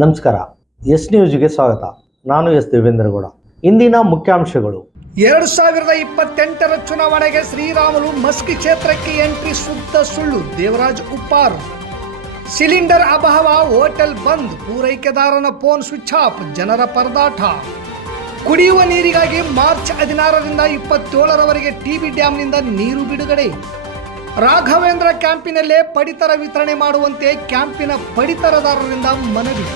ನಮಸ್ಕಾರ. ಎಸ್ ನ್ಯೂಸ್ಗೆ ಸ್ವಾಗತ. ನಾನು ಎಸ್ ದೇವೇಂದ್ರಗೌಡ. ಇಂದಿನ ಮುಖ್ಯಾಂಶಗಳು. 2028ರ ಚುನಾವಣೆಗೆ ಶ್ರೀರಾಮುಲು ಮಸ್ಕಿ ಕ್ಷೇತ್ರಕ್ಕೆ ಎಂಟ್ರಿ ಶುದ್ಧ ಸುಳ್ಳು. ದೇವರಾಜ್ ಉಪ್ಪಾರ್. ಸಿಲಿಂಡರ್ ಅಭಾವ, ಹೋಟೆಲ್ ಬಂದ್, ಪೂರೈಕೆದಾರನ ಫೋನ್ ಸ್ವಿಚ್ ಆಫ್, ಜನರ ಪರದಾಟ. ಕುಡಿಯುವ ನೀರಿಗಾಗಿ ಮಾರ್ಚ್ 16ರಿಂದ 27ರವರೆಗೆ ಟಿಬಿ ಡ್ಯಾಂನಿಂದ ನೀರು ಬಿಡುಗಡೆ. ರಾಘವೇಂದ್ರ ಕ್ಯಾಂಪಿನಲ್ಲೇ ಪಡಿತರ ವಿತರಣೆ ಮಾಡುವಂತೆ ಕ್ಯಾಂಪಿನ ಪಡಿತರದಾರರಿಂದ ಮನವಿ.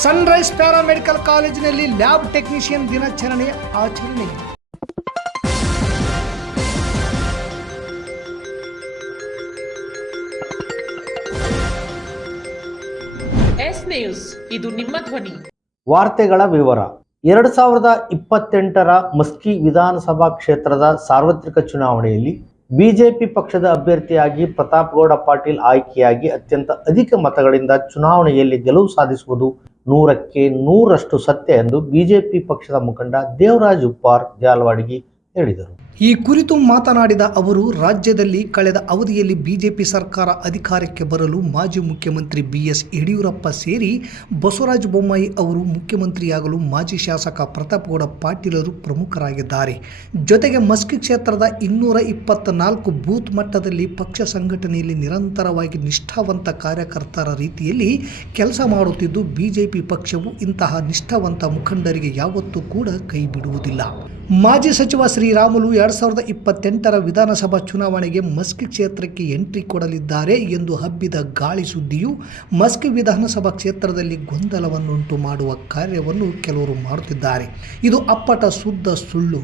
ಸನ್ರೈಸ್ ಪ್ಯಾರಾಮೆಡಿಕಲ್ ಕಾಲೇಜಿನಲ್ಲಿ ಲ್ಯಾಬ್ ಟೆಕ್ನಿಷಿಯನ್ ದಿನಾಚರಣೆ ಆಚರಣೆ. ಎಸ್ ನ್ಯೂಸ್, ಇದು ನಿಮ್ಮ ಧ್ವನಿ. ವಾರ್ತೆಗಳ ವಿವರ. 2028ರ ಮಸ್ಕಿ ವಿಧಾನಸಭಾ ಕ್ಷೇತ್ರದ ಸಾರ್ವತ್ರಿಕ ಚುನಾವಣೆಯಲ್ಲಿ ಬಿಜೆಪಿ ಪಕ್ಷದ ಅಭ್ಯರ್ಥಿಯಾಗಿ ಪ್ರತಾಪ್ಗೌಡ ಪಾಟೀಲ್ ಆಯ್ಕೆಯಾಗಿ ಅತ್ಯಂತ ಅಧಿಕ ಮತಗಳಿಂದ ಚುನಾವಣೆಯಲ್ಲಿ ಗೆಲುವು ಸಾಧಿಸುವುದು 100ಕ್ಕೆ 100ರಷ್ಟು ಸತ್ಯ ಎಂದು ಬಿಜೆಪಿ ಪಕ್ಷದ ಮುಖಂಡ ದೇವರಾಜ್ ಉಪ್ಪಾರ್ ಜಾಲವಾಡಿಗೆ ಹೇಳಿದರು. ಈ ಕುರಿತು ಮಾತನಾಡಿದ ಅವರು, ರಾಜ್ಯದಲ್ಲಿ ಕಳೆದ ಅವಧಿಯಲ್ಲಿ ಬಿಜೆಪಿ ಸರ್ಕಾರ ಅಧಿಕಾರಕ್ಕೆ ಬರಲು ಮಾಜಿ ಮುಖ್ಯಮಂತ್ರಿ ಬಿಎಸ್ ಯಡಿಯೂರಪ್ಪ ಸೇರಿ ಬಸವರಾಜ ಬೊಮ್ಮಾಯಿ ಅವರು ಮುಖ್ಯಮಂತ್ರಿಯಾಗಲು ಮಾಜಿ ಶಾಸಕ ಪ್ರತಾಪ್ಗೌಡ ಪಾಟೀಲರು ಪ್ರಮುಖರಾಗಿದ್ದಾರೆ. ಜೊತೆಗೆ ಮಸ್ಕಿ ಕ್ಷೇತ್ರದ 224 ಬೂತ್ ಮಟ್ಟದಲ್ಲಿ ಪಕ್ಷ ಸಂಘಟನೆಯಲ್ಲಿ ನಿರಂತರವಾಗಿ ನಿಷ್ಠಾವಂತ ಕಾರ್ಯಕರ್ತರ ರೀತಿಯಲ್ಲಿ ಕೆಲಸ ಮಾಡುತ್ತಿದ್ದು, ಬಿಜೆಪಿ ಪಕ್ಷವು ಇಂತಹ ನಿಷ್ಠಾವಂತ ಮುಖಂಡರಿಗೆ ಯಾವತ್ತೂ ಕೂಡ ಕೈ ಬಿಡುವುದಿಲ್ಲ. ಮಾಜಿ ಸಚಿವ ಶ್ರೀರಾಮುಲು 2028ರ ವಿಧಾನಸಭಾ ಚುನಾವಣೆಗೆ ಮಸ್ಕಿ ಕ್ಷೇತ್ರಕ್ಕೆ ಎಂಟ್ರಿ ಕೊಡಲಿದ್ದಾರೆ ಎಂದು ಹಬ್ಬಿದ ಗಾಳಿ ಸುದ್ದಿಯು ಮಸ್ಕಿ ವಿಧಾನಸಭಾ ಕ್ಷೇತ್ರದಲ್ಲಿ ಗೊಂದಲವನ್ನುಂಟು ಮಾಡುವ ಕಾರ್ಯವನ್ನು ಕೆಲವರು ಮಾಡುತ್ತಿದ್ದಾರೆ. ಇದು ಅಪ್ಪಟ ಶುದ್ಧ ಸುಳ್ಳು.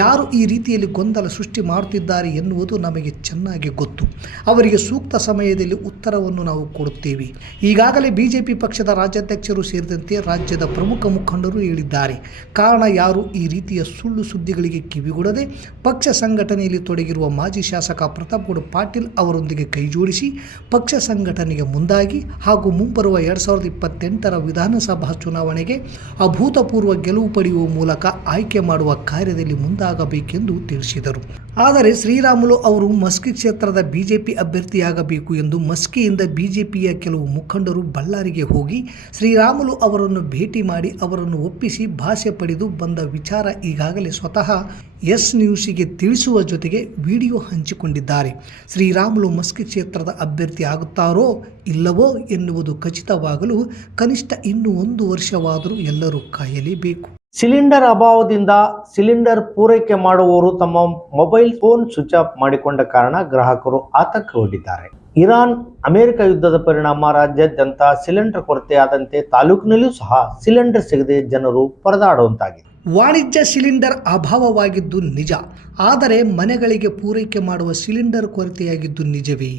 ಯಾರು ಈ ರೀತಿಯಲ್ಲಿ ಗೊಂದಲ ಸೃಷ್ಟಿ ಮಾಡುತ್ತಿದ್ದಾರೆ ಎನ್ನುವುದು ನಮಗೆ ಚೆನ್ನಾಗಿ ಗೊತ್ತು. ಅವರಿಗೆ ಸೂಕ್ತ ಸಮಯದಲ್ಲಿ ಉತ್ತರವನ್ನು ನಾವು ಕೊಡುತ್ತೇವೆ. ಈಗಾಗಲೇ ಬಿಜೆಪಿ ಪಕ್ಷದ ರಾಜ್ಯಾಧ್ಯಕ್ಷರು ಸೇರಿದಂತೆ ರಾಜ್ಯದ ಪ್ರಮುಖ ಮುಖಂಡರು ಹೇಳಿದ್ದಾರೆ. ಕಾರಣ ಯಾರು ಈ ರೀತಿಯ ಸುಳ್ಳು ಸುದ್ದಿಗಳಿಗೆ ಕಿವಿಗೊಡದೆ ಪಕ್ಷ ಸಂಘಟನೆಯಲ್ಲಿ ತೊಡಗಿರುವ ಮಾಜಿ ಶಾಸಕ ಪ್ರತಾಪ್ಗೌಡ ಪಾಟೀಲ್ ಅವರೊಂದಿಗೆ ಕೈಜೋಡಿಸಿ ಪಕ್ಷ ಸಂಘಟನೆಗೆ ಮುಂದಾಗಿ ಹಾಗೂ ಮುಂಬರುವ 2028ರ ವಿಧಾನಸಭಾ ಚುನಾವಣೆಗೆ ಅಭೂತಪೂರ್ವ ಗೆಲುವು ಪಡೆಯುವ ಮೂಲಕ ಆಯ್ಕೆ ಮಾಡುವ ಕಾರ್ಯದಲ್ಲಿ ಮುಂದಾಗಬೇಕೆಂದು ತಿಳಿಸಿದರು. ಆದರೆ ಶ್ರೀರಾಮುಲು ಅವರು ಮಸ್ಕಿ ಕ್ಷೇತ್ರದ ಬಿಜೆಪಿ ಅಭ್ಯರ್ಥಿಯಾಗಬೇಕು ಎಂದು ಮಸ್ಕಿಯಿಂದ ಬಿಜೆಪಿಯ ಕೆಲವು ಮುಖಂಡರು ಬಳ್ಳಾರಿಗೆ ಹೋಗಿ ಶ್ರೀರಾಮುಲು ಅವರನ್ನು ಭೇಟಿ ಮಾಡಿ ಅವರನ್ನು ಒಪ್ಪಿಸಿ ಭಾಷೆ ಪಡೆದು ಬಂದ ವಿಚಾರ ಈಗಾಗಲೇ ಸ್ವತಃ ಎಸ್ ನ್ಯೂಸ್ಗೆ ತಿಳಿಸುವ ಜೊತೆಗೆ ವಿಡಿಯೋ ಹಂಚಿಕೊಂಡಿದ್ದಾರೆ. ಶ್ರೀರಾಮುಲು ಮಸ್ಕಿ ಕ್ಷೇತ್ರದ ಅಭ್ಯರ್ಥಿ ಆಗುತ್ತಾರೋ ಇಲ್ಲವೋ ಎನ್ನುವುದು ಖಚಿತವಾಗಲು ಕನಿಷ್ಠ ಇನ್ನೂ 1 ವರ್ಷವಾದರೂ ಎಲ್ಲರೂ ಕಾಯಲೇಬೇಕು. ಸಿಲಿಂಡರ್ ಅಭಾವದಿಂದ ಸಿಲಿಂಡರ್ ಪೂರೈಕೆ ಮಾಡುವವರು ತಮ್ಮ ಮೊಬೈಲ್ ಫೋನ್ ಸ್ವಿಚ್ ಆಫ್ ಮಾಡಿಕೊಂಡ ಕಾರಣ ಗ್ರಾಹಕರು ಆತಂಕಗೊಂಡಿದ್ದಾರೆ. ಇರಾನ್ ಅಮೆರಿಕ ಯುದ್ಧದ ಪರಿಣಾಮ ರಾಜ್ಯಾದ್ಯಂತ ಸಿಲಿಂಡರ್ ಕೊರತೆಯಾದಂತೆ ತಾಲೂಕಿನಲ್ಲಿಯೂ ಸಹ ಸಿಲಿಂಡರ್ ಸಿಗದೆ ಜನರು ಪರದಾಡುವಂತಾಗಿದೆ. ವಾಣಿಜ್ಯ ಸಿಲಿಂಡರ್ ಅಭಾವವಾಗಿದ್ದು ನಿಜ, ಆದರೆ ಮನೆಗಳಿಗೆ ಪೂರೈಕೆ ಮಾಡುವ ಸಿಲಿಂಡರ್ ಕೊರತೆಯಾಗಿದ್ದು ನಿಜವೇ?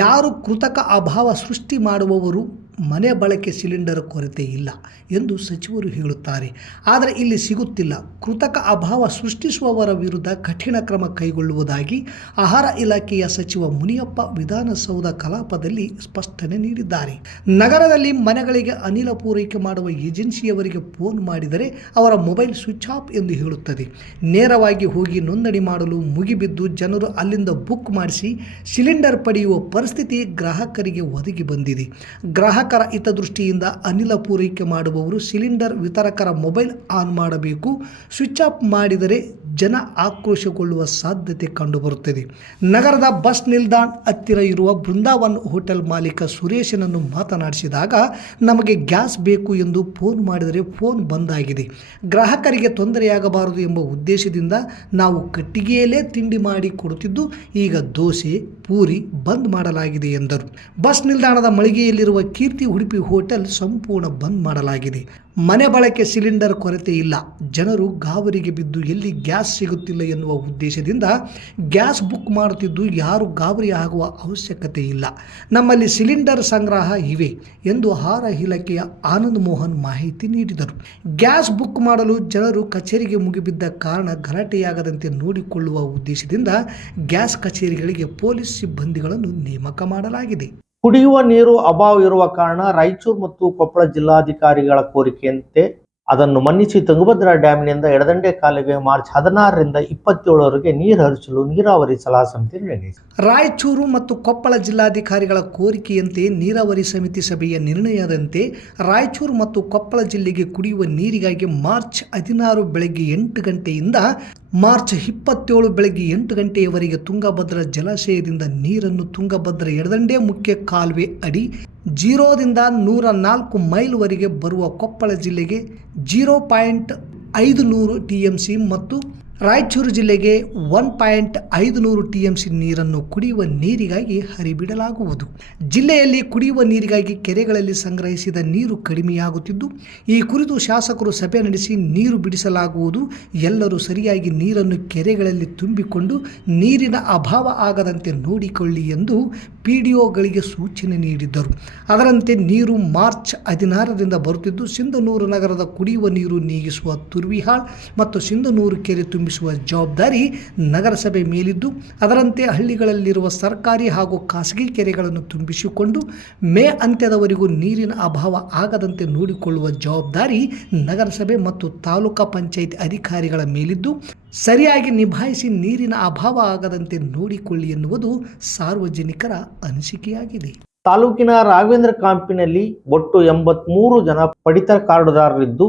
ಯಾರು ಕೃತಕ ಅಭಾವ ಸೃಷ್ಟಿ ಮಾಡುವವರು ಮನೆ ಬಳಕೆ ಸಿಲಿಂಡರ್ ಕೊರತೆ ಇಲ್ಲ ಎಂದು ಸಚಿವರು ಹೇಳುತ್ತಾರೆ. ಆದರೆ ಇಲ್ಲಿ ಸಿಗುತ್ತಿಲ್ಲ. ಕೃತಕ ಅಭಾವ ಸೃಷ್ಟಿಸುವವರ ವಿರುದ್ಧ ಕಠಿಣ ಕ್ರಮ ಕೈಗೊಳ್ಳುವುದಾಗಿ ಆಹಾರ ಇಲಾಖೆಯ ಸಚಿವ ಮುನಿಯಪ್ಪ ವಿಧಾನಸೌಧ ಕಲಾಪದಲ್ಲಿ ಸ್ಪಷ್ಟನೆ ನೀಡಿದ್ದಾರೆ. ನಗರದಲ್ಲಿ ಮನೆಗಳಿಗೆ ಅನಿಲ ಪೂರೈಕೆ ಮಾಡುವ ಏಜೆನ್ಸಿಯವರಿಗೆ ಫೋನ್ ಮಾಡಿದರೆ ಅವರ ಮೊಬೈಲ್ ಸ್ವಿಚ್ ಆಫ್ ಎಂದು ಹೇಳುತ್ತದೆ. ನೇರವಾಗಿ ಹೋಗಿ ನೋಂದಣಿ ಮಾಡಲು ಮುಗಿಬಿದ್ದು ಜನರು ಅಲ್ಲಿಂದ ಬುಕ್ ಮಾಡಿಸಿ ಸಿಲಿಂಡರ್ ಪಡೆಯುವ ಪರಿಸ್ಥಿತಿ ಗ್ರಾಹಕರಿಗೆ ಒದಗಿ ಬಂದಿದೆ. ಗ್ರಾಹಕರ ಹಿತದೃಷ್ಟಿಯಿಂದ ಅನಿಲ ಪೂರೈಕೆ ಮಾಡುವವರು ಸಿಲಿಂಡರ್ ವಿತರಕರ ಮೊಬೈಲ್ ಆನ್ ಮಾಡಬೇಕು. ಸ್ವಿಚ್ ಆಫ್ ಮಾಡಿದರೆ ಜನ ಆಕ್ರೋಶಗೊಳ್ಳುವ ಸಾಧ್ಯತೆ ಕಂಡುಬರುತ್ತದೆ. ನಗರದ ಬಸ್ ನಿಲ್ದಾಣ ಹತ್ತಿರ ಇರುವ ಬೃಂದಾವನ್ ಹೋಟೆಲ್ ಮಾಲೀಕ ಸುರೇಶನನ್ನು ಮಾತನಾಡಿಸಿದಾಗ, ನಮಗೆ ಗ್ಯಾಸ್ ಬೇಕು ಎಂದು ಫೋನ್ ಮಾಡಿದರೆ ಫೋನ್ ಬಂದಾಗಿದೆ. ಗ್ರಾಹಕರಿಗೆ ತೊಂದರೆಯಾಗಬಾರದು ಎಂಬ ಉದ್ದೇಶದಿಂದ ನಾವು ಕಟ್ಟಿಗೆಯಲ್ಲೇ ತಿಂಡಿ ಮಾಡಿ ಕೊಡುತ್ತಿದ್ದು, ಈಗ ದೋಸೆ ಪೂರಿ ಬಂದ್ ಮಾಡಲಾಗಿದೆ ಎಂದರು. ಬಸ್ ನಿಲ್ದಾಣದ ಮಳಿಗೆಯಲ್ಲಿರುವ ಕೀರ್ತಿ ಉಡುಪಿ ಹೋಟೆಲ್ ಸಂಪೂರ್ಣ ಬಂದ್ ಮಾಡಲಾಗಿದೆ. ಮನೆ ಬಳಕೆ ಸಿಲಿಂಡರ್ ಕೊರತೆ ಇಲ್ಲ. ಜನರು ಗಾಬರಿಗೆ ಬಿದ್ದು ಎಲ್ಲಿ ಗ್ಯಾಸ್ ಸಿಗುತ್ತಿಲ್ಲ ಎನ್ನುವ ಉದ್ದೇಶದಿಂದ ಗ್ಯಾಸ್ ಬುಕ್ ಮಾಡುತ್ತಿದ್ದು, ಯಾರು ಗಾಬರಿ ಆಗುವ ಅವಶ್ಯಕತೆ ಇಲ್ಲ. ನಮ್ಮಲ್ಲಿ ಸಿಲಿಂಡರ್ ಸಂಗ್ರಹ ಇವೆ ಎಂದು ಆಹಾರ ಇಲಾಖೆಯ ಆನಂದ್ ಮೋಹನ್ ಮಾಹಿತಿ ನೀಡಿದರು. ಗ್ಯಾಸ್ ಬುಕ್ ಮಾಡಲು ಜನರು ಕಚೇರಿಗೆ ಮುಗಿಬಿದ್ದ ಕಾರಣ ಗಲಾಟೆಯಾಗದಂತೆ ನೋಡಿಕೊಳ್ಳುವ ಉದ್ದೇಶದಿಂದ ಗ್ಯಾಸ್ ಕಚೇರಿಗಳಿಗೆ ಪೊಲೀಸ್ ಸಿಬ್ಬಂದಿಗಳನ್ನು ನೇಮಕ ಮಾಡಲಾಗಿದೆ. ಕುಡಿಯುವ ನೀರು ಅಭಾವ ಇರುವ ಕಾರಣ ರಾಯಚೂರು ಮತ್ತು ಕೊಪ್ಪಳ ಜಿಲ್ಲಾಧಿಕಾರಿಗಳ ಕೋರಿಕೆಯಂತೆ ಅದನ್ನು ಮನ್ನಿಸಿ ತುಂಗಭದ್ರಾ ಡ್ಯಾಂನಿಂದ ಎಡದಂಡೆ ಕಾಲುವೆ ಮಾರ್ಚ್ 16ರಿಂದ 27ರವರೆಗೆ ನೀರು ಹರಿಸಲು ನೀರಾವರಿ ಸಲಹಾ ಸಮಿತಿ ನಿರ್ಣಯಿಸಿದೆ. ರಾಯಚೂರು ಮತ್ತು ಕೊಪ್ಪಳ ಜಿಲ್ಲಾಧಿಕಾರಿಗಳ ಕೋರಿಕೆಯಂತೆ ನೀರಾವರಿ ಸಮಿತಿ ಸಭೆಯ ನಿರ್ಣಯದಂತೆ ರಾಯಚೂರು ಮತ್ತು ಕೊಪ್ಪಳ ಜಿಲ್ಲೆಗೆ ಕುಡಿಯುವ ನೀರಿಗಾಗಿ ಮಾರ್ಚ್ 16 ಬೆಳಗ್ಗೆ 8 ಗಂಟೆಯಿಂದ ಮಾರ್ಚ್ 27 ಬೆಳಗ್ಗೆ 8 ಗಂಟೆಯವರೆಗೆ ತುಂಗಭದ್ರಾ ಜಲಾಶಯದಿಂದ ನೀರನ್ನು ತುಂಗಭದ್ರಾ ಎಡದಂಡೆ ಮುಖ್ಯ ಕಾಲುವೆ ಅಡಿ 0ರಿಂದ 104 ಮೈಲ್ವರೆಗೆ ಬರುವ ಕೊಪ್ಪಳ ಜಿಲ್ಲೆಗೆ 0.500 TMC ಮತ್ತು ರಾಯಚೂರು ಜಿಲ್ಲೆಗೆ 1.500 TMC ನೀರನ್ನು ಕುಡಿಯುವ ನೀರಿಗಾಗಿ ಹರಿಬಿಡಲಾಗುವುದು. ಜಿಲ್ಲೆಯಲ್ಲಿ ಕುಡಿಯುವ ನೀರಿಗಾಗಿ ಕೆರೆಗಳಲ್ಲಿ ಸಂಗ್ರಹಿಸಿದ ನೀರು ಕಡಿಮೆಯಾಗುತ್ತಿದ್ದು, ಈ ಕುರಿತು ಶಾಸಕರು ಸಭೆ ನಡೆಸಿ ನೀರು ಬಿಡಿಸಲಾಗುವುದು. ಎಲ್ಲರೂ ಸರಿಯಾಗಿ ನೀರನ್ನು ಕೆರೆಗಳಲ್ಲಿ ತುಂಬಿಕೊಂಡು ನೀರಿನ ಅಭಾವ ಆಗದಂತೆ ನೋಡಿಕೊಳ್ಳಿ ಎಂದು PDOಗಳಿಗೆ ಸೂಚನೆ ನೀಡಿದ್ದರು. ಅದರಂತೆ ನೀರು ಮಾರ್ಚ್ 16ರಿಂದ ಬರುತ್ತಿದ್ದು, ಸಿಂಧನೂರು ನಗರದ ಕುಡಿಯುವ ನೀರು ನೀಗಿಸುವ ತುರ್ವಿಹಾಳ್ ಮತ್ತು ಸಿಂಧನೂರು ಕೆರೆ ತುಂಬಿಸುವ ಜವಾಬ್ದಾರಿ ನಗರಸಭೆ ಮೇಲಿದ್ದು, ಅದರಂತೆ ಹಳ್ಳಿಗಳಲ್ಲಿರುವ ಸರ್ಕಾರಿ ಹಾಗೂ ಖಾಸಗಿ ಕೆರೆಗಳನ್ನು ತುಂಬಿಸಿಕೊಂಡು ಮೇ ಅಂತ್ಯದವರೆಗೂ ನೀರಿನ ಅಭಾವ ಆಗದಂತೆ ನೋಡಿಕೊಳ್ಳುವ ಜವಾಬ್ದಾರಿ ನಗರಸಭೆ ಮತ್ತು ತಾಲೂಕಾ ಪಂಚಾಯತ್ ಅಧಿಕಾರಿಗಳ ಮೇಲಿದ್ದು, ಸರಿಯಾಗಿ ನಿಭಾಯಿಸಿ ನೀರಿನ ಅಭಾವ ಆಗದಂತೆ ನೋಡಿಕೊಳ್ಳಿ ಎನ್ನುವುದು ಸಾರ್ವಜನಿಕರ ಅನಿಸಿಕೆಯಾಗಿದೆ. ತಾಲೂಕಿನ ರಾಘವೇಂದ್ರ ಕ್ಯಾಂಪಿನಲ್ಲಿ ಒಟ್ಟು 83 ಜನ ಪಡಿತರ ಕಾರ್ಡುದಾರರಿದ್ದು,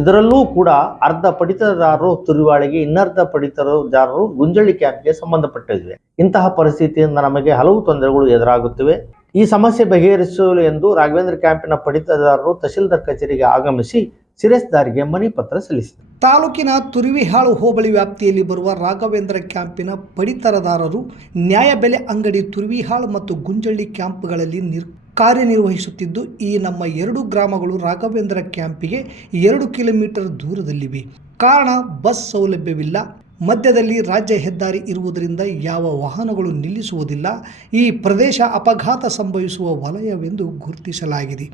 ಇದರಲ್ಲೂ ಕೂಡ ಅರ್ಧ ಪಡಿತರದಾರರು ತುರಿವಾಳಿಗೆ, ಇನ್ನರ್ಧ ಪಡಿತರದಾರರು ಗುಂಜಳ್ಳಿ ಕ್ಯಾಂಪ್ಗೆ ಸಂಬಂಧಪಟ್ಟಿವೆ. ಇಂತಹ ಪರಿಸ್ಥಿತಿಯಿಂದ ನಮಗೆ ಹಲವು ತೊಂದರೆಗಳು ಎದುರಾಗುತ್ತಿವೆ. ಈ ಸಮಸ್ಯೆ ಬಗೆಹರಿಸಲು ಎಂದು ರಾಘವೇಂದ್ರ ಕ್ಯಾಂಪಿನ ಪಡಿತರದಾರರು ತಹಶೀಲ್ದಾರ್ ಕಚೇರಿಗೆ ಆಗಮಿಸಿ ಶಿರಸ್ದಾರಿಗೆ ಮನವಿ ಪತ್ರ ಸಲ್ಲಿಸಿದರು. ತಾಲೂಕಿನ ತುರುವಿಹಾಳು ಹೋಬಳಿ ವ್ಯಾಪ್ತಿಯಲ್ಲಿ ಬರುವ ರಾಘವೇಂದ್ರ ಕ್ಯಾಂಪಿನ ಪಡಿತರದಾರರು ನ್ಯಾಯಬೆಲೆ ಅಂಗಡಿ ತುರುವಿಹಾಳು ಮತ್ತು ಗುಂಜಳ್ಳಿ ಕ್ಯಾಂಪ್ಗಳಲ್ಲಿ ಕಾರ್ಯನಿರ್ವಹಿಸುತ್ತಿದ್ದು, ಈ ನಮ್ಮ 2 ಗ್ರಾಮಗಳು ರಾಘವೇಂದ್ರ ಕ್ಯಾಂಪಿಗೆ 2 ಕಿಲೋಮೀಟರ್ ದೂರದಲ್ಲಿವೆ. ಕಾರಣ ಬಸ್ ಸೌಲಭ್ಯವಿಲ್ಲ. ಮಧ್ಯದಲ್ಲಿ ರಾಜ್ಯ ಹೆದ್ದಾರಿ ಇರುವುದರಿಂದ ಯಾವ ವಾಹನಗಳು ನಿಲ್ಲಿಸುವುದಿಲ್ಲ. ಈ ಪ್ರದೇಶ ಅಪಘಾತ ಸಂಭವಿಸುವ ವಲಯವೆಂದು ಗುರುತಿಸಲಾಗಿದೆ.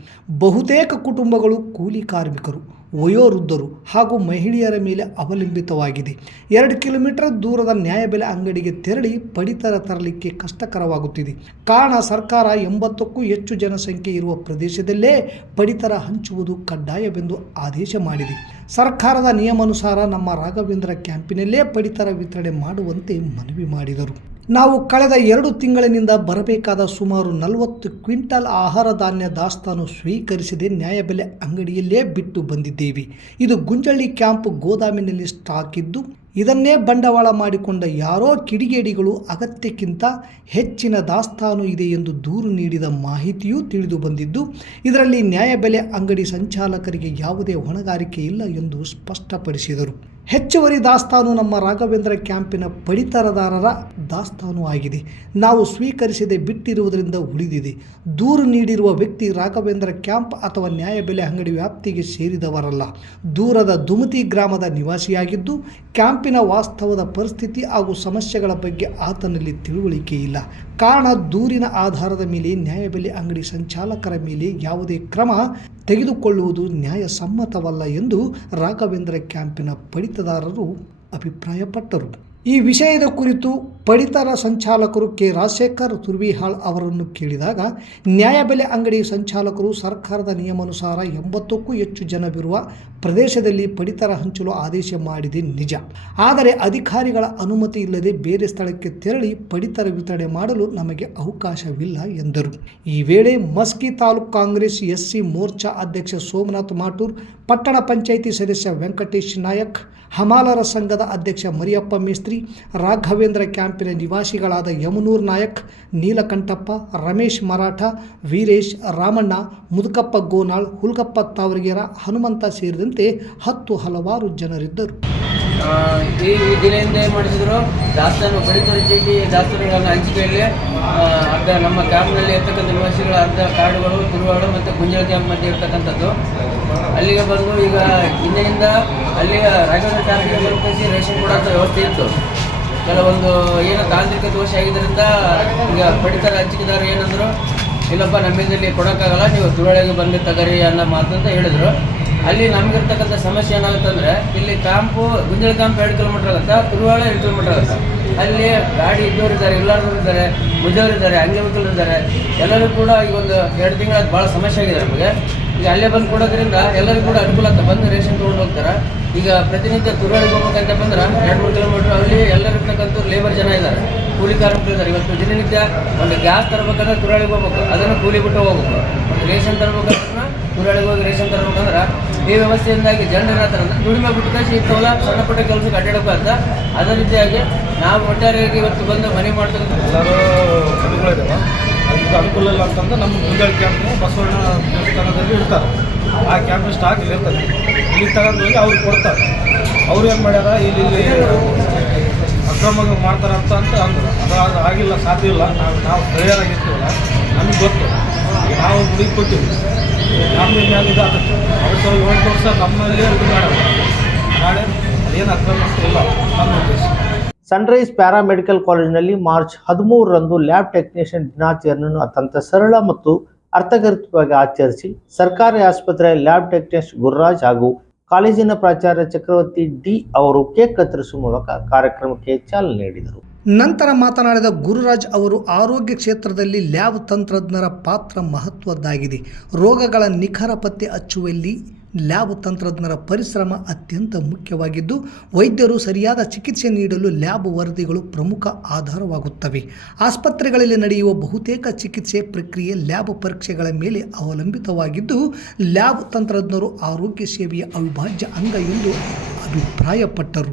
ಬಹುತೇಕ ಕುಟುಂಬಗಳು ಕೂಲಿ ಕಾರ್ಮಿಕರು, ವಯೋವೃದ್ಧರು ಹಾಗೂ ಮಹಿಳೆಯರ ಮೇಲೆ ಅವಲಂಬಿತವಾಗಿದೆ. 2 ಕಿಲೋಮೀಟರ್ ದೂರದ ನ್ಯಾಯಬೆಲೆ ಅಂಗಡಿಗೆ ತೆರಳಿ ಪಡಿತರ ತರಲಿಕ್ಕೆ ಕಷ್ಟಕರವಾಗುತ್ತಿದೆ. ಕಾರಣ ಸರ್ಕಾರ 80ಕ್ಕೂ ಹೆಚ್ಚು ಜನಸಂಖ್ಯೆ ಇರುವ ಪ್ರದೇಶದಲ್ಲೇ ಪಡಿತರ ಹಂಚುವುದು ಕಡ್ಡಾಯವೆಂದು ಆದೇಶ ಮಾಡಿದೆ. ಸರ್ಕಾರದ ನಿಯಮಾನುಸಾರ ನಮ್ಮ ರಾಘವೇಂದ್ರ ಕ್ಯಾಂಪಿನಲ್ಲೇ ಪಡಿತರ ವಿತರಣೆ ಮಾಡುವಂತೆ ಮನವಿ ಮಾಡಿದರು. ನಾವು ಕಳೆದ 2 ತಿಂಗಳಿನಿಂದ ಬರಬೇಕಾದ ಸುಮಾರು 40 ಕ್ವಿಂಟಲ್ ಆಹಾರ ಧಾನ್ಯ ದಾಸ್ತಾನು ಸ್ವೀಕರಿಸದೆ ನ್ಯಾಯಬೆಲೆ ಅಂಗಡಿಯಲ್ಲೇ ಬಿಟ್ಟು ಬಂದಿದ್ದೇವೆ. ಇದು ಗುಂಜಳ್ಳಿ ಕ್ಯಾಂಪ್ ಗೋದಾಮಿನಲ್ಲಿ ಸ್ಟಾಕ್ ಇದ್ದು, ಇದನ್ನೇ ಬಂಡವಾಳ ಮಾಡಿಕೊಂಡ ಯಾರೋ ಕಿಡಿಗೇಡಿಗಳು ಅಗತ್ಯಕ್ಕಿಂತ ಹೆಚ್ಚಿನ ದಾಸ್ತಾನು ಇದೆ ಎಂದು ದೂರು ನೀಡಿದ ಮಾಹಿತಿಯೂ ತಿಳಿದು ಬಂದಿದ್ದು, ಇದರಲ್ಲಿ ನ್ಯಾಯಬೆಲೆ ಅಂಗಡಿ ಸಂಚಾಲಕರಿಗೆ ಯಾವುದೇ ಹೊಣೆಗಾರಿಕೆ ಇಲ್ಲ ಎಂದು ಸ್ಪಷ್ಟಪಡಿಸಿದರು. ಹೆಚ್ಚುವರಿ ದಾಸ್ತಾನು ನಮ್ಮ ರಾಘವೇಂದ್ರ ಕ್ಯಾಂಪಿನ ಪಡಿತರದಾರರ ದಾಸ್ತಾನು ಆಗಿದೆ. ನಾವು ಸ್ವೀಕರಿಸದೆ ಬಿಟ್ಟಿರುವುದರಿಂದ ಉಳಿದಿದೆ. ದೂರು ನೀಡಿರುವ ವ್ಯಕ್ತಿ ರಾಘವೇಂದ್ರ ಕ್ಯಾಂಪ್ ಅಥವಾ ನ್ಯಾಯಬೆಲೆ ಅಂಗಡಿ ವ್ಯಾಪ್ತಿಗೆ ಸೇರಿದವರಲ್ಲ. ದೂರದ ದುಮತಿ ಗ್ರಾಮದ ನಿವಾಸಿಯಾಗಿದ್ದು, ಕ್ಯಾಂಪಿನ ವಾಸ್ತವದ ಪರಿಸ್ಥಿತಿ ಹಾಗೂ ಸಮಸ್ಯೆಗಳ ಬಗ್ಗೆ ಆತನಲ್ಲಿ ತಿಳುವಳಿಕೆ ಇಲ್ಲ. ಕಾರಣ ದೂರಿನ ಆಧಾರದ ಮೇಲೆ ನ್ಯಾಯಬೆಲೆ ಅಂಗಡಿ ಸಂಚಾಲಕರ ಮೇಲೆ ಯಾವುದೇ ಕ್ರಮ ತೆಗೆದುಕೊಳ್ಳುವುದು ನ್ಯಾಯಸಮ್ಮತವಲ್ಲ ಎಂದು ರಾಘವೇಂದ್ರ ಕ್ಯಾಂಪಿನ ಪಡಿತರದಾರರು ಅಭಿಪ್ರಾಯಪಟ್ಟರು. ಈ ವಿಷಯದ ಕುರಿತು ಪಡಿತರ ಸಂಚಾಲಕರು ಕೆ. ರಾಜಶೇಖರ್ ತುರ್ವಿಹಾಳ್ ಅವರನ್ನು ಕೇಳಿದಾಗ, ನ್ಯಾಯಬೆಲೆ ಅಂಗಡಿ ಸಂಚಾಲಕರು ಸರ್ಕಾರದ ನಿಯಮಾನುಸಾರ 80ಕ್ಕೂ ಹೆಚ್ಚು ಜನವಿರುವ ಪ್ರದೇಶದಲ್ಲಿ ಪಡಿತರ ಹಂಚಲು ಆದೇಶ ಮಾಡಿದೆ ನಿಜ. ಆದರೆ ಅಧಿಕಾರಿಗಳ ಅನುಮತಿ ಇಲ್ಲದೆ ಬೇರೆ ಸ್ಥಳಕ್ಕೆ ತೆರಳಿ ಪಡಿತರ ವಿತರಣೆ ಮಾಡಲು ನಮಗೆ ಅವಕಾಶವಿಲ್ಲ ಎಂದರು. ಈ ವೇಳೆ ಮಸ್ಕಿ ತಾಲೂಕು ಕಾಂಗ್ರೆಸ್ SC ಮೋರ್ಚಾ ಅಧ್ಯಕ್ಷ ಸೋಮನಾಥ್ ಮಾಟೂರ್, ಪಟ್ಟಣ ಪಂಚಾಯಿತಿ ಸದಸ್ಯ ವೆಂಕಟೇಶ್ ನಾಯಕ್, ಹಮಾಲರ ಸಂಘದ ಅಧ್ಯಕ್ಷ ಮರಿಯಪ್ಪ ಮೇಸ್ತ್ರಿ, ರಾಘವೇಂದ್ರ ಕ್ಯಾಂಪಿನ ನಿವಾಸಿಗಳಾದ ಯಮನೂರ್ ನಾಯಕ್, ನೀಲಕಂಠಪ್ಪ, ರಮೇಶ್ ಮರಾಠ, ವೀರೇಶ್, ರಾಮಣ್ಣ, ಮುದುಕಪ್ಪ ಗೋನಾಳ್, ಹುಲ್ಗಪ್ಪ ತಾವರಗೇರ, ಹನುಮಂತ ಸೇರಿದಂತೆ ಹಲವಾರು ಜನರಿದ್ದರು. ಈ ದಿನದಿಂದ ಏನು ಮಾಡಿಸಿದ್ರು, ದಾಸ್ತಾನು ಪಡಿತರ ಚೀಟಿ ದಾಸ್ತಾನುಗಳನ್ನು ಹಂಚಿಕೆಯಲ್ಲಿ ಅರ್ಧ ನಮ್ಮ ಕ್ಯಾಂಪ್ನಲ್ಲಿ ಇರ್ತಕ್ಕಂಥ ನಿವಾಸಿಗಳ ಅರ್ಧ ಕಾರ್ಡುಗಳು ತುರುವಾಡು ಮತ್ತು ಗುಂಜಳ ಕ್ಯಾಂಪ್ ಮಧ್ಯೆ ಇರ್ತಕ್ಕಂಥದ್ದು ಅಲ್ಲಿಗೆ ಬಂದು ಈಗ ಇಂದಿನಿಂದ ಅಲ್ಲಿಗೆ ರಾಘವೇಂದ್ರ ಕ್ಯಾಂಪಿಗೆ ಗುರುತಿಸಿ ರೇಷನ್ ಕೊಡೋಂಥ ವ್ಯವಸ್ಥೆ ಇತ್ತು. ಕೆಲವೊಂದು ಏನು ತಾಂತ್ರಿಕ ದೋಷ ಆಗಿದ್ದರಿಂದ ಈಗ ಪಡಿತರ ಹಂಚಿಕೆದಾರರು ಏನಂದರು, ಇಲ್ಲಪ್ಪ ನಮ್ಮಿಂದಲ್ಲಿ ಕೊಡೋಕ್ಕಾಗಲ್ಲ, ನೀವು ತುರುವಾಳಿಗೆ ಬಂದು ತಗರಿ ಅನ್ನೋ ಮಾತಂತ ಹೇಳಿದರು. ಅಲ್ಲಿ ನಮಗಿರ್ತಕ್ಕಂಥ ಸಮಸ್ಯೆ ಏನಾಗುತ್ತಂದರೆ, ಇಲ್ಲಿ ಕ್ಯಾಂಪು ಗುಂಜಳ ಕ್ಯಾಂಪ್ 2 ಕಿಲೋಮೀಟ್ರ್ ಆಗುತ್ತೆ, ತುರುವಾಳ 2 ಕಿಲೋಮೀಟ್ರ್ ಆಗುತ್ತೆ. ಅಲ್ಲಿ ಗಾಡಿ ಇದ್ದವರು ಇದ್ದಾರೆ, ಇಲ್ಲಾರ್ದವ್ರು ಇದ್ದಾರೆ, ಮುಜವರು ಇದ್ದಾರೆ, ಅಂಗವಿಕಲರು ಇದ್ದಾರೆ. ಎಲ್ಲರೂ ಕೂಡ ಈಗ ಒಂದು 2 ತಿಂಗಳ ಭಾಳ ಸಮಸ್ಯೆ ಆಗಿದೆ ನಮಗೆ. ಈಗ ಅಲ್ಲೇ ಬಂದು ಕೊಡೋದ್ರಿಂದ ಎಲ್ಲರಿಗೂ ಕೂಡ ಅನುಕೂಲ ಆಗ್ತದೆ, ಬಂದು ರೇಷನ್ ತೊಗೊಂಡು ಹೋಗ್ತಾರೆ. ಈಗ ಪ್ರತಿನಿತ್ಯ ತುರಾಳಿಗೆ ಹೋಗ್ಬೇಕಂತ ಬಂದ್ರೆ 2-3 ಕಿಲೋಮೀಟ್ರ್, ಅಲ್ಲಿ ಎಲ್ಲರಿರ್ತಕ್ಕಂಥ ಲೇಬರ್ ಜನ ಇದ್ದಾರೆ, ಕೂಲಿ ಕಾರ್ಮಿಕರು ಇದ್ದಾರೆ. ಇವತ್ತು ದಿನನಿತ್ಯ ಒಂದು ಗ್ಯಾಸ್ ತರಬೇಕಂದ್ರೆ ತುರಾಳಿಗೆ ಹೋಗ್ಬೇಕು, ಅದನ್ನು ಕೂಲಿ ಬಿಟ್ಟು ಹೋಗ್ಬೇಕು. ಒಂದು ರೇಷನ್ ತರಬೇಕಂದ್ರೆ ತುರಾಳಿಗೆ ಹೋಗಿ ರೇಷನ್ ತರಬೇಕಂದ್ರೆ ಈ ವ್ಯವಸ್ಥೆಯಿಂದಾಗಿ ಜನರು ಏನಾಗ್ತಾರೆ ಅಂದ್ರೆ ದುಡಿಮೆ ಬಿಟ್ಟು ಕಳಿಸಿ ಇಂಥವೆಲ್ಲ ಸಣ್ಣ ಪುಟ್ಟ ಕೆಲಸಕ್ಕೆ ಅಡ್ಡಾಡಬೇಕು ಅಂತ. ಅದೇ ರೀತಿಯಾಗಿ ನಾವು ಒಟ್ಟಾರೆಯಾಗಿ ಇವತ್ತು ಬಂದು ಮನೆ ಮಾಡ್ತಕ್ಕಂಥ ಎಲ್ಲರೂ ಮನೆಗಳಿದ್ದಾವೆ, ಅದಕ್ಕೆ ಅನುಕೂಲ ಇಲ್ಲ ಅಂತಂದ್ರೆ ನಮ್ಮ ಮುಂಜಾನೆ ಕ್ಯಾಂಪ್ ಬಸವಣ್ಣ ದೇವಸ್ಥಾನದಲ್ಲಿ ಇರ್ತಾರೆ. ಆ ಕ್ಯಾಂಪ್ ಸ್ಟಾಕ್ ಇಲ್ಲಿ ಇರ್ತದೆ, ಇಲ್ಲಿ ತಗೊಂಡು ಹೋಗಿ ಅವ್ರಿಗೆ ಕೊಡ್ತಾರೆ. ಅವ್ರು ಏನು ಮಾಡ್ಯಾರ, ಇಲ್ಲಿ ಅಕ್ರಮ ಮಾಡ್ತಾರಂತ ಅಂದರು. ಅದು ಆಗಿಲ್ಲ, ಸಾಧ್ಯ ಇಲ್ಲ. ನಾವು ತಯಾರಾಗಿರ್ತೀವಲ್ಲ, ನಮಗೆ ಗೊತ್ತು. ನಾವು ಹುಡುಗಿ ಕೊಟ್ಟಿವಿ, ನಮ್ಮ ಮ್ಯಾಗ ಇದಾಗುತ್ತೆ. ಅವ್ರ 8 ವರ್ಷ ನಮ್ಮಲ್ಲಿ ಇದು ಮಾಡೋದು ನಾಳೆ ಏನು ಅಕ್ರಮ ಇಲ್ಲ ನಮ್ಮ ಉದ್ದೇಶ. ಸನ್ರೈಸ್ ಪ್ಯಾರಾಮೆಡಿಕಲ್ ಕಾಲೇಜಿನಲ್ಲಿ ಮಾರ್ಚ್ 13ರಂದು ಲ್ಯಾಬ್ ಟೆಕ್ನಿಷಿಯನ್ ದಿನಾಚರಣೆಯನ್ನು ಅತ್ಯಂತ ಸರಳ ಮತ್ತು ಅರ್ಥಗರ್ಭಿತವಾಗಿ ಆಚರಿಸಿ ಸರ್ಕಾರಿ ಆಸ್ಪತ್ರೆಯ ಲ್ಯಾಬ್ ಟೆಕ್ನಿಷಿಯನ್ ಗುರುರಾಜ್ ಹಾಗೂ ಕಾಲೇಜಿನ ಪ್ರಾಚಾರ್ಯ ಚಕ್ರವರ್ತಿ ಡಿ ಅವರು ಕೇಕ್ ಕತ್ತರಿಸುವ ಮೂಲಕ ಕಾರ್ಯಕ್ರಮಕ್ಕೆ ಚಾಲನೆ ನೀಡಿದರು. ನಂತರ ಮಾತನಾಡಿದ ಗುರುರಾಜ್ ಅವರು, ಆರೋಗ್ಯ ಕ್ಷೇತ್ರದಲ್ಲಿ ಲ್ಯಾಬ್ ತಂತ್ರಜ್ಞರ ಪಾತ್ರ ಮಹತ್ವದ್ದಾಗಿದೆ. ರೋಗಗಳ ನಿಖರ ಪತ್ತೆ ಹಚ್ಚುವಲ್ಲಿ ಲ್ಯಾಬ್ ತಂತ್ರಜ್ಞರ ಪರಿಶ್ರಮ ಅತ್ಯಂತ ಮುಖ್ಯವಾಗಿದ್ದು, ವೈದ್ಯರು ಸರಿಯಾದ ಚಿಕಿತ್ಸೆ ನೀಡಲು ಲ್ಯಾಬ್ ವರದಿಗಳು ಪ್ರಮುಖ ಆಧಾರವಾಗುತ್ತವೆ. ಆಸ್ಪತ್ರೆಗಳಲ್ಲಿ ನಡೆಯುವ ಬಹುತೇಕ ಚಿಕಿತ್ಸೆ ಪ್ರಕ್ರಿಯೆ ಲ್ಯಾಬ್ ಪರೀಕ್ಷೆಗಳ ಮೇಲೆ ಅವಲಂಬಿತವಾಗಿದ್ದು, ಲ್ಯಾಬ್ ತಂತ್ರಜ್ಞರು ಆರೋಗ್ಯ ಸೇವೆಯ ಅವಿಭಾಜ್ಯ ಅಂಗ ಎಂದು ಅಭಿಪ್ರಾಯಪಟ್ಟರು.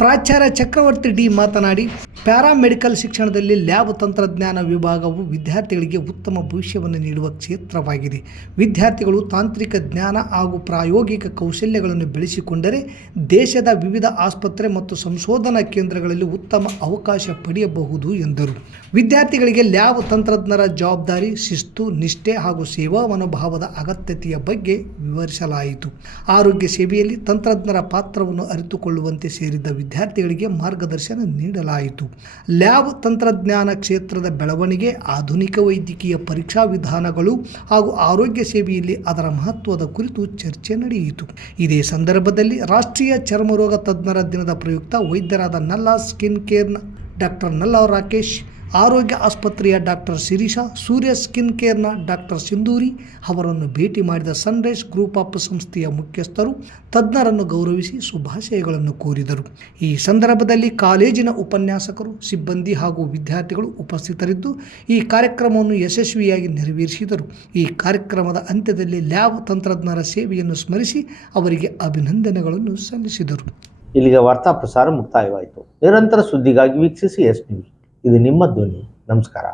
ಪ್ರಾಚಾರ್ಯ ಚಕ್ರವರ್ತಿ ಡಿ ಮಾತನಾಡಿ, ಪ್ಯಾರಾಮೆಡಿಕಲ್ ಶಿಕ್ಷಣದಲ್ಲಿ ಲ್ಯಾಬ್ ತಂತ್ರಜ್ಞಾನ ವಿಭಾಗವು ವಿದ್ಯಾರ್ಥಿಗಳಿಗೆ ಉತ್ತಮ ಭವಿಷ್ಯವನ್ನು ನೀಡುವ ಕ್ಷೇತ್ರವಾಗಿದೆ. ವಿದ್ಯಾರ್ಥಿಗಳು ತಾಂತ್ರಿಕ ಜ್ಞಾನ ಹಾಗೂ ಪ್ರಾಯೋಗಿಕ ಕೌಶಲ್ಯಗಳನ್ನು ಬೆಳೆಸಿಕೊಂಡರೆ ದೇಶದ ವಿವಿಧ ಆಸ್ಪತ್ರೆ ಮತ್ತು ಸಂಶೋಧನಾ ಕೇಂದ್ರಗಳಲ್ಲಿ ಉತ್ತಮ ಅವಕಾಶ ಪಡೆಯಬಹುದು ಎಂದರು. ವಿದ್ಯಾರ್ಥಿಗಳಿಗೆ ಲ್ಯಾಬ್ ತಂತ್ರಜ್ಞರ ಜವಾಬ್ದಾರಿ, ಶಿಸ್ತು, ನಿಷ್ಠೆ ಹಾಗೂ ಸೇವಾ ಮನೋಭಾವದ ಅಗತ್ಯತೆಯ ಬಗ್ಗೆ ವಿವರಿಸಲಾಯಿತು. ಆರೋಗ್ಯ ಸೇವೆಯಲ್ಲಿ ತಂತ್ರಜ್ಞರ ಪಾತ್ರವನ್ನು ಅರಿತುಕೊಳ್ಳುವಂತೆ ಸೇರಿದ ವಿದ್ಯಾರ್ಥಿಗಳಿಗೆ ಮಾರ್ಗದರ್ಶನ ನೀಡಲಾಯಿತು. ಲ್ಯಾಬ್ ತಂತ್ರಜ್ಞಾನ ಕ್ಷೇತ್ರದ ಬೆಳವಣಿಗೆ, ಆಧುನಿಕ ವೈದ್ಯಕೀಯ ಪರೀಕ್ಷಾ ವಿಧಾನಗಳು ಹಾಗೂ ಆರೋಗ್ಯ ಸೇವೆಯಲ್ಲಿ ಅದರ ಮಹತ್ವದ ಕುರಿತು ಚರ್ಚೆ ನಡೆಯಿತು. ಇದೇ ಸಂದರ್ಭದಲ್ಲಿ ರಾಷ್ಟ್ರೀಯ ಚರ್ಮರೋಗ ತಜ್ಞರ ದಿನದ ಪ್ರಯುಕ್ತ ವೈದ್ಯರಾದ ನಲ್ಲಾ ಸ್ಕಿನ್ ಕೇರ್ನ ಡಾಕ್ಟರ್ ನಲ್ಲಾ ರಾಕೇಶ್, ಆರೋಗ್ಯ ಆಸ್ಪತ್ರೆಯ ಡಾಕ್ಟರ್ ಶಿರೀಷಾ, ಸೂರ್ಯ ಸ್ಕಿನ್ ಕೇರ್ನ ಡಾಕ್ಟರ್ ಸಿಂಧೂರಿ ಅವರನ್ನು ಭೇಟಿ ಮಾಡಿದ ಸನ್ರೈಸ್ ಗ್ರೂಪ್ ಆಫ್ ಸಂಸ್ಥೆಯ ಮುಖ್ಯಸ್ಥರು ತಜ್ಞರನ್ನು ಗೌರವಿಸಿ ಶುಭಾಶಯಗಳನ್ನು ಕೋರಿದರು. ಈ ಸಂದರ್ಭದಲ್ಲಿ ಕಾಲೇಜಿನ ಉಪನ್ಯಾಸಕರು, ಸಿಬ್ಬಂದಿ ಹಾಗೂ ವಿದ್ಯಾರ್ಥಿಗಳು ಉಪಸ್ಥಿತರಿದ್ದು ಈ ಕಾರ್ಯಕ್ರಮವನ್ನು ಯಶಸ್ವಿಯಾಗಿ ನೆರವೇರಿಸಿದರು. ಈ ಕಾರ್ಯಕ್ರಮದ ಅಂತ್ಯದಲ್ಲಿ ಲ್ಯಾಬ್ ತಂತ್ರಜ್ಞರ ಸೇವೆಯನ್ನು ಸ್ಮರಿಸಿ ಅವರಿಗೆ ಅಭಿನಂದನೆಗಳನ್ನು ಸಲ್ಲಿಸಿದರು. ಇಲ್ಲಿಗೆ ವಾರ್ತಾ ಪ್ರಸಾರ ಮುಕ್ತಾಯವಾಯಿತು. ನಿರಂತರ ಸುದ್ದಿಗಾಗಿ ವೀಕ್ಷಿಸಿ ಎಸ್ ನ್ಯೂಸ್. ಇದು ನಿಮ್ಮ ಧ್ವನಿ. ನಮಸ್ಕಾರ.